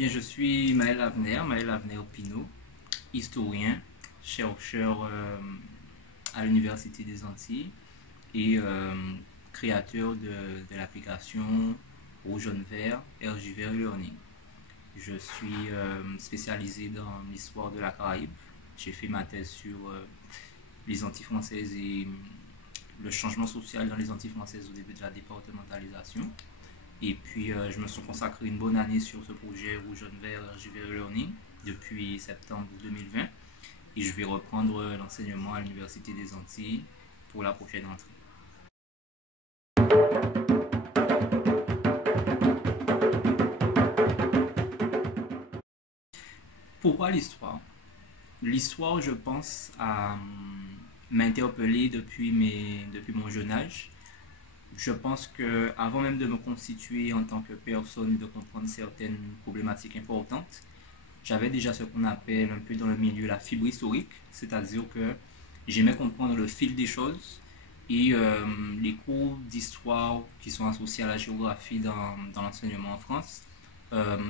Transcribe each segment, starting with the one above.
bien, je suis Maël Avenir Pinault, historien, chercheur à l'Université des Antilles et créateur de l'application Rouge Jaune Vert RJVR Learning. Je suis spécialisé dans l'histoire de la Caraïbe. J'ai fait ma thèse sur les Antilles françaises et le changement social dans les Antilles françaises au début de la départementalisation. Et puis, je me suis consacré une bonne année sur ce projet Rouge Jaune Vert RJVR Learning depuis septembre 2020. Et je vais reprendre l'enseignement à l'Université des Antilles pour la prochaine rentrée. Pourquoi l'histoire? L'histoire, je pense, a m'interpellé depuis mon jeune âge. Je pense que avant même de me constituer en tant que personne, de comprendre certaines problématiques importantes, j'avais déjà ce qu'on appelle un peu dans le milieu la fibre historique, c'est-à-dire que j'aimais comprendre le fil des choses et les cours d'histoire qui sont associés à la géographie dans l'enseignement en France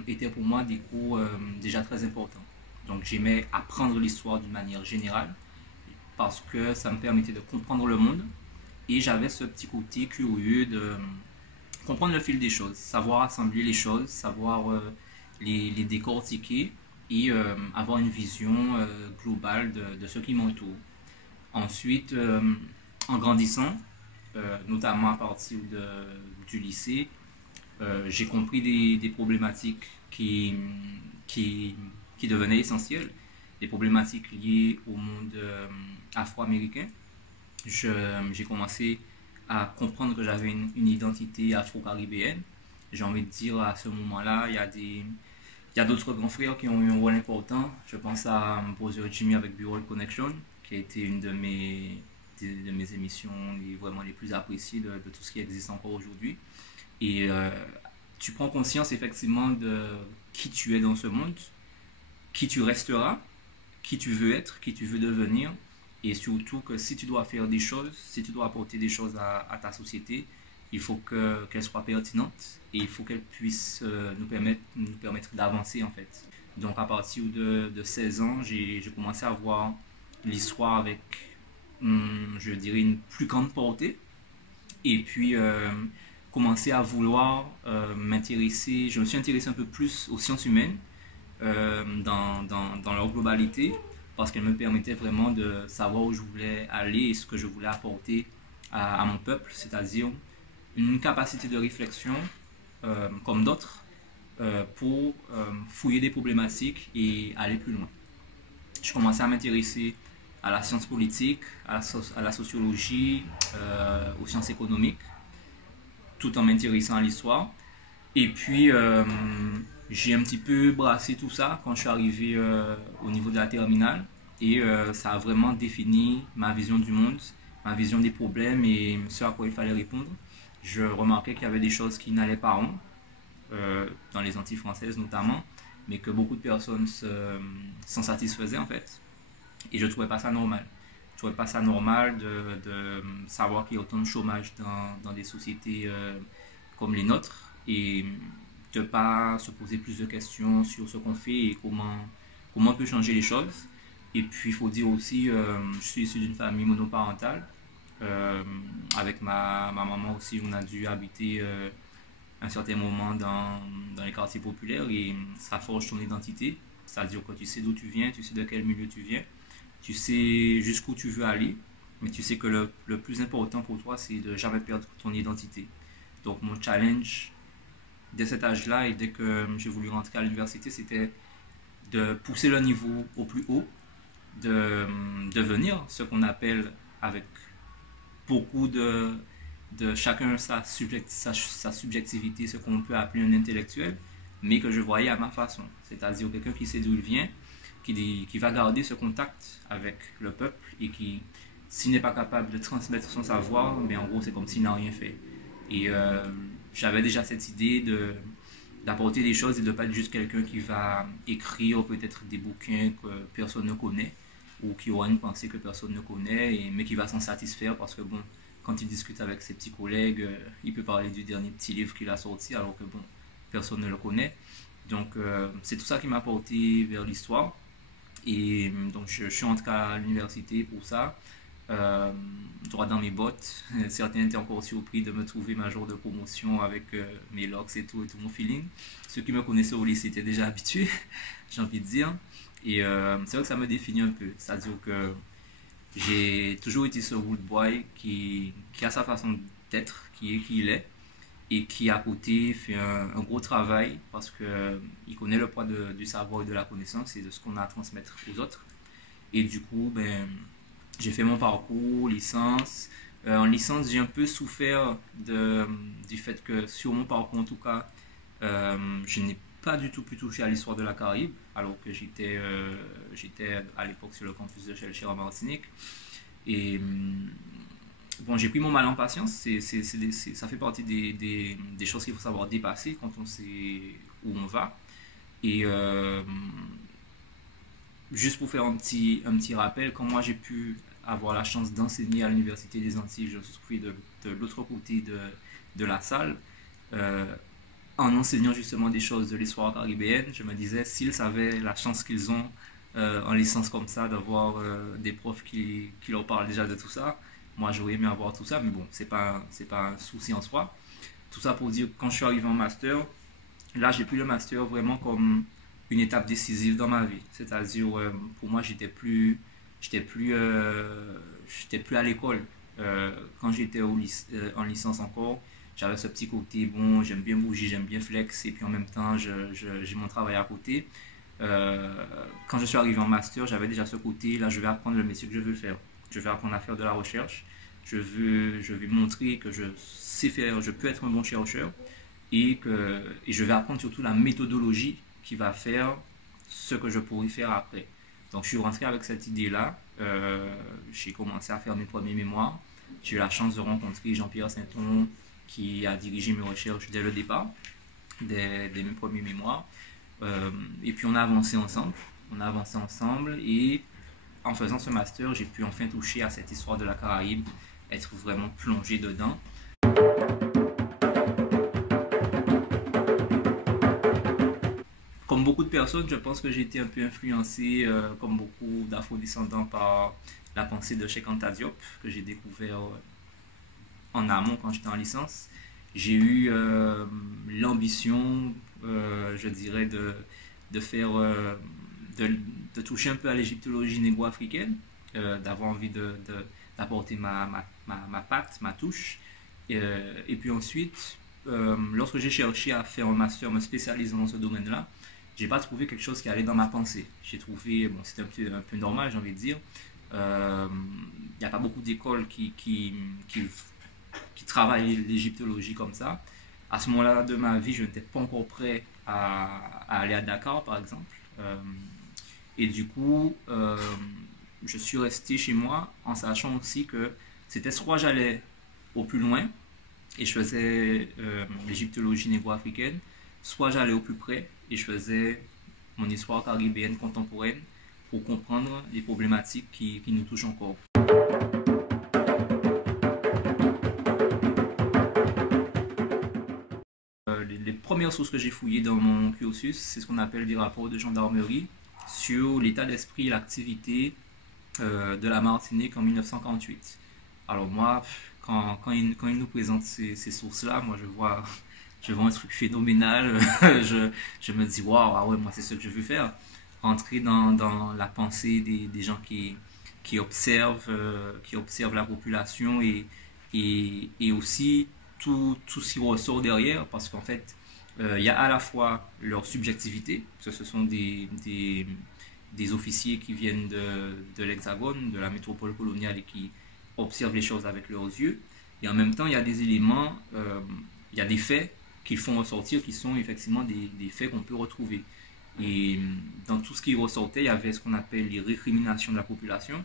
étaient pour moi des cours déjà très importants. Donc j'aimais apprendre l'histoire d'une manière générale parce que ça me permettait de comprendre le monde. Et j'avais ce petit côté curieux de comprendre le fil des choses, savoir assembler les choses, savoir les décortiquer et avoir une vision globale de ce qui m'entoure. Ensuite, en grandissant, notamment à partir du lycée, j'ai compris des problématiques qui devenaient essentielles, des problématiques liées au monde afro-américain. J'ai commencé à comprendre que j'avais une identité afro-caribéenne. J'ai envie de dire à ce moment-là, il y a d'autres grands frères qui ont eu un rôle important. Je pense à Brother Jimmy avec B-World Connection, qui a été une de mes émissions vraiment les plus appréciées de tout ce qui existe encore aujourd'hui. Et tu prends conscience effectivement de qui tu es dans ce monde, qui tu resteras, qui tu veux être, qui tu veux devenir. Et surtout que si tu dois faire des choses, si tu dois apporter des choses à ta société, il faut qu'elles soient pertinentes et il faut qu'elles puissent nous permettre d'avancer en fait. Donc à partir de 16 ans, j'ai commencé à voir l'histoire avec, je dirais, une plus grande portée. Et puis commencer à vouloir m'intéresser, je me suis intéressé un peu plus aux sciences humaines dans leur globalité, parce qu'elle me permettait vraiment de savoir où je voulais aller et ce que je voulais apporter à mon peuple, c'est-à-dire une capacité de réflexion comme d'autres pour fouiller des problématiques et aller plus loin. Je commençais à m'intéresser à la science politique, à la sociologie, aux sciences économiques, tout en m'intéressant à l'histoire. Et puis, j'ai un petit peu brassé tout ça quand je suis arrivé au niveau de la terminale et ça a vraiment défini ma vision du monde, ma vision des problèmes et ce à quoi il fallait répondre. Je remarquais qu'il y avait des choses qui n'allaient pas rond, dans les Antilles françaises notamment, mais que beaucoup de personnes s'en satisfaisaient en fait. Et je ne trouvais pas ça normal. Je ne trouvais pas ça normal de savoir qu'il y a autant de chômage dans des sociétés comme les nôtres et de ne pas se poser plus de questions sur ce qu'on fait et comment on peut changer les choses. Et puis il faut dire aussi, je suis issu d'une famille monoparentale. Avec ma maman aussi, on a dû habiter un certain moment dans les quartiers populaires et ça forge ton identité. C'est-à-dire que tu sais d'où tu viens, tu sais de quel milieu tu viens, tu sais jusqu'où tu veux aller, mais tu sais que le plus important pour toi, c'est de jamais perdre ton identité. Donc mon challenge dès cet âge-là et dès que j'ai voulu rentrer à l'université, c'était de pousser le niveau au plus haut, de devenir ce qu'on appelle avec beaucoup de chacun sa subjectivité, ce qu'on peut appeler un intellectuel, mais que je voyais à ma façon. C'est-à-dire quelqu'un qui sait d'où il vient, qui va garder ce contact avec le peuple et qui, s'il n'est pas capable de transmettre son savoir, mais en gros c'est comme s'il n'a rien fait. Et j'avais déjà cette idée d'apporter des choses et de ne pas être juste quelqu'un qui va écrire peut-être des bouquins que personne ne connaît ou qui aura une pensée que personne ne connaît, mais qui va s'en satisfaire parce que bon, quand il discute avec ses petits collègues, il peut parler du dernier petit livre qu'il a sorti alors que bon, personne ne le connaît. Donc, c'est tout ça qui m'a porté vers l'histoire. Et donc, je suis entré à l'université pour ça, euh, droit dans mes bottes. Certains étaient encore surpris de me trouver ma jour de promotion avec mes locks et tout mon feeling. Ceux qui me connaissaient au lycée étaient déjà habitués, j'ai envie de dire. Et c'est vrai que ça me définit un peu. C'est-à-dire que j'ai toujours été ce rude boy qui a sa façon d'être, qui est qui il est, et qui à côté fait un gros travail parce que il connaît le poids du savoir et de la connaissance et de ce qu'on a à transmettre aux autres. Et du coup, ben, j'ai fait mon parcours, licence. En licence, j'ai un peu souffert du fait que sur mon parcours en tout cas, je n'ai pas du tout pu toucher à l'histoire de la Caraïbe, alors que j'étais à l'époque sur le campus de Shell en Martinique. Et bon, j'ai pris mon mal en patience, ça fait partie des choses qu'il faut savoir dépasser quand on sait où on va. Et juste pour faire un petit rappel, quand moi j'ai pu avoir la chance d'enseigner à l'Université des Antilles, je me suis trouvé de l'autre côté de la salle. Euh, En enseignant justement des choses de l'histoire caribéenne, je me disais, s'ils savaient la chance qu'ils ont en licence comme ça, d'avoir des profs qui leur parlent déjà de tout ça, moi j'aurais aimé avoir tout ça, mais bon, c'est pas un souci en soi. Tout ça pour dire que quand je suis arrivé en master, là j'ai pris le master vraiment comme une étape décisive dans ma vie. C'est-à-dire, pour moi, j'étais plus, j'étais plus à l'école. Quand j'étais en licence encore, j'avais ce petit côté, bon, j'aime bien bouger, j'aime bien flex, et puis en même temps, j'ai mon travail à côté. Quand je suis arrivé en master, j'avais déjà ce côté, là, je vais apprendre le métier que je veux faire. Je vais apprendre à faire de la recherche. Je vais montrer que je sais faire, je peux être un bon chercheur, et je vais apprendre surtout la méthodologie qui va faire ce que je pourrais faire après. Donc, je suis rentré avec cette idée-là. J'ai commencé à faire mes premiers mémoires. J'ai eu la chance de rencontrer Jean-Pierre Sainton, qui a dirigé mes recherches dès le départ, dès mes premiers mémoires. Et puis on a avancé ensemble. On a avancé ensemble et en faisant ce master, j'ai pu enfin toucher à cette histoire de la Caraïbe, être vraiment plongé dedans. Comme beaucoup de personnes, je pense que j'ai été un peu influencé, comme beaucoup d'afro-descendants, par la pensée de Cheikh Anta Diop, que j'ai découvert en amont quand j'étais en licence. J'ai eu l'ambition, je dirais, de faire, de toucher un peu à l'égyptologie négro-africaine, d'avoir envie d'apporter ma patte, ma touche. Et puis ensuite, lorsque j'ai cherché à faire un master me spécialisant dans ce domaine-là, j'ai pas trouvé quelque chose qui allait dans ma pensée. J'ai trouvé, bon, c'était un peu normal, j'ai envie de dire. Il n'y a pas beaucoup d'écoles qui travaillent l'égyptologie comme ça. À ce moment-là de ma vie, je n'étais pas encore prêt à aller à Dakar, par exemple. Et du coup, je suis resté chez moi en sachant aussi que c'était soit j'allais au plus loin et je faisais l'égyptologie négro-africaine, soit j'allais au plus près et je faisais mon histoire caribéenne contemporaine pour comprendre les problématiques qui nous touchent encore. Les premières sources que j'ai fouillées dans mon cursus, c'est ce qu'on appelle des rapports de gendarmerie sur l'état d'esprit et l'activité de la Martinique en 1948. Alors moi, quand il nous présente ces sources-là, moi je vois un truc phénoménal. Je me dis, waouh, ah ouais, moi c'est ce que je veux faire. Rentrer dans la pensée des gens qui observent la population et aussi tout ce qui ressort derrière, parce qu'en fait, il y a à la fois leur subjectivité, parce que ce sont des officiers qui viennent de l'Hexagone, de la métropole coloniale et qui observent les choses avec leurs yeux, et en même temps, il y a des éléments, il y a des faits qu'ils font ressortir qui sont effectivement des faits qu'on peut retrouver. Et dans tout ce qui ressortait, il y avait ce qu'on appelle les récriminations de la population,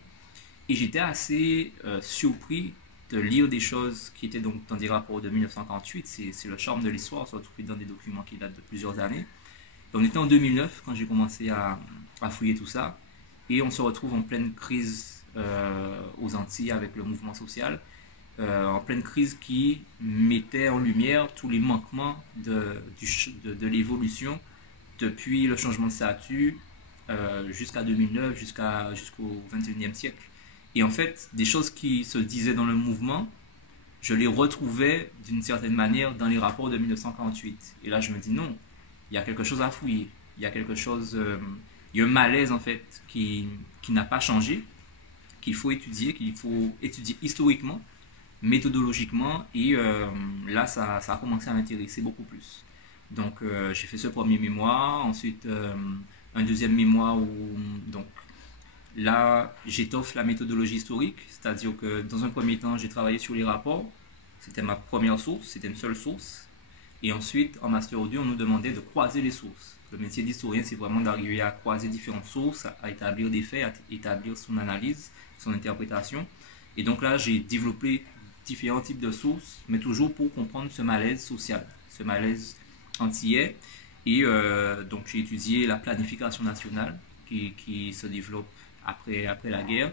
et j'étais assez surpris de lire des choses qui étaient donc dans des rapports de 1948. C'est le charme de l'histoire, se retrouver dans des documents qui datent de plusieurs années. Et on était en 2009 quand j'ai commencé à fouiller tout ça, et on se retrouve en pleine crise aux Antilles avec le mouvement social, en pleine crise qui mettait en lumière tous les manquements de l'évolution depuis le changement de statut jusqu'à 2009, jusqu'au 21e siècle. Et en fait, des choses qui se disaient dans le mouvement, je les retrouvais d'une certaine manière dans les rapports de 1948. Et là, je me dis non, il y a quelque chose à fouiller. Il y a quelque chose, il y a un malaise en fait qui n'a pas changé, qu'il faut étudier historiquement, méthodologiquement. Et là, ça a commencé à m'intéresser beaucoup plus. Donc, j'ai fait ce premier mémoire, ensuite un deuxième mémoire où donc là, j'étoffe la méthodologie historique, c'est-à-dire que dans un premier temps, j'ai travaillé sur les rapports. C'était ma première source, c'était une seule source. Et ensuite, en Master 2, on nous demandait de croiser les sources. Le métier d'historien, c'est vraiment d'arriver à croiser différentes sources, à établir des faits, à établir son analyse, son interprétation. Et donc là, j'ai développé différents types de sources, mais toujours pour comprendre ce malaise social, ce malaise antillais. Et donc, j'ai étudié la planification nationale qui se développe après la guerre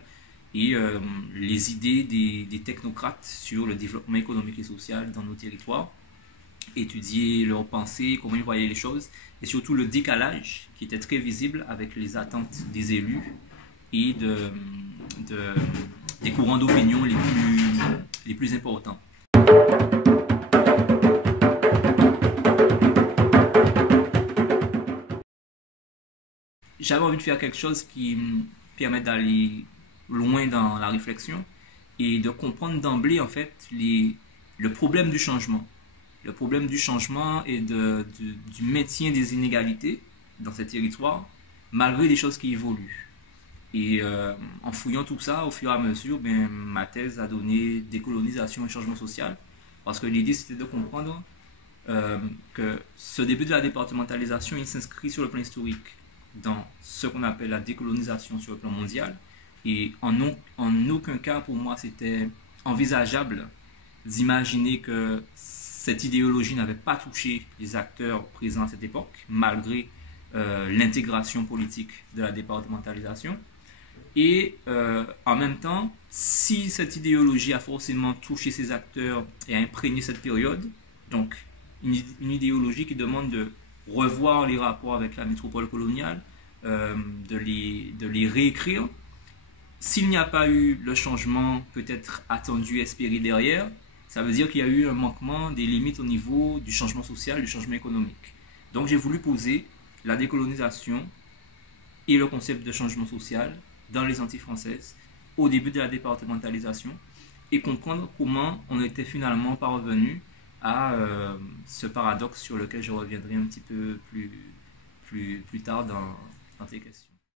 et les idées des technocrates sur le développement économique et social dans nos territoires, étudier leurs pensées, comment ils voyaient les choses et surtout le décalage qui était très visible avec les attentes des élus et des courants d'opinion les plus importants. J'avais envie de faire quelque chose qui me permette d'aller loin dans la réflexion et de comprendre d'emblée en fait le problème du changement. Le problème du changement et du maintien des inégalités dans ces territoires malgré les choses qui évoluent. Et en fouillant tout ça, au fur et à mesure, ben, ma thèse a donné décolonisation et changement social. Parce que l'idée c'était de comprendre que ce début de la départementalisation, il s'inscrit sur le plan historique dans ce qu'on appelle la décolonisation sur le plan mondial. Et en aucun cas, pour moi, c'était envisageable d'imaginer que cette idéologie n'avait pas touché les acteurs présents à cette époque, malgré l'intégration politique de la départementalisation. Et en même temps, si cette idéologie a forcément touché ces acteurs et a imprégné cette période, donc une idéologie qui demande de revoir les rapports avec la métropole coloniale, de les réécrire. S'il n'y a pas eu le changement peut-être attendu, espéré derrière, ça veut dire qu'il y a eu un manquement des limites au niveau du changement social, du changement économique. Donc j'ai voulu poser la décolonisation et le concept de changement social dans les Antilles françaises au début de la départementalisation et comprendre comment on était finalement parvenu à ce paradoxe sur lequel je reviendrai un petit peu plus tard dans tes questions.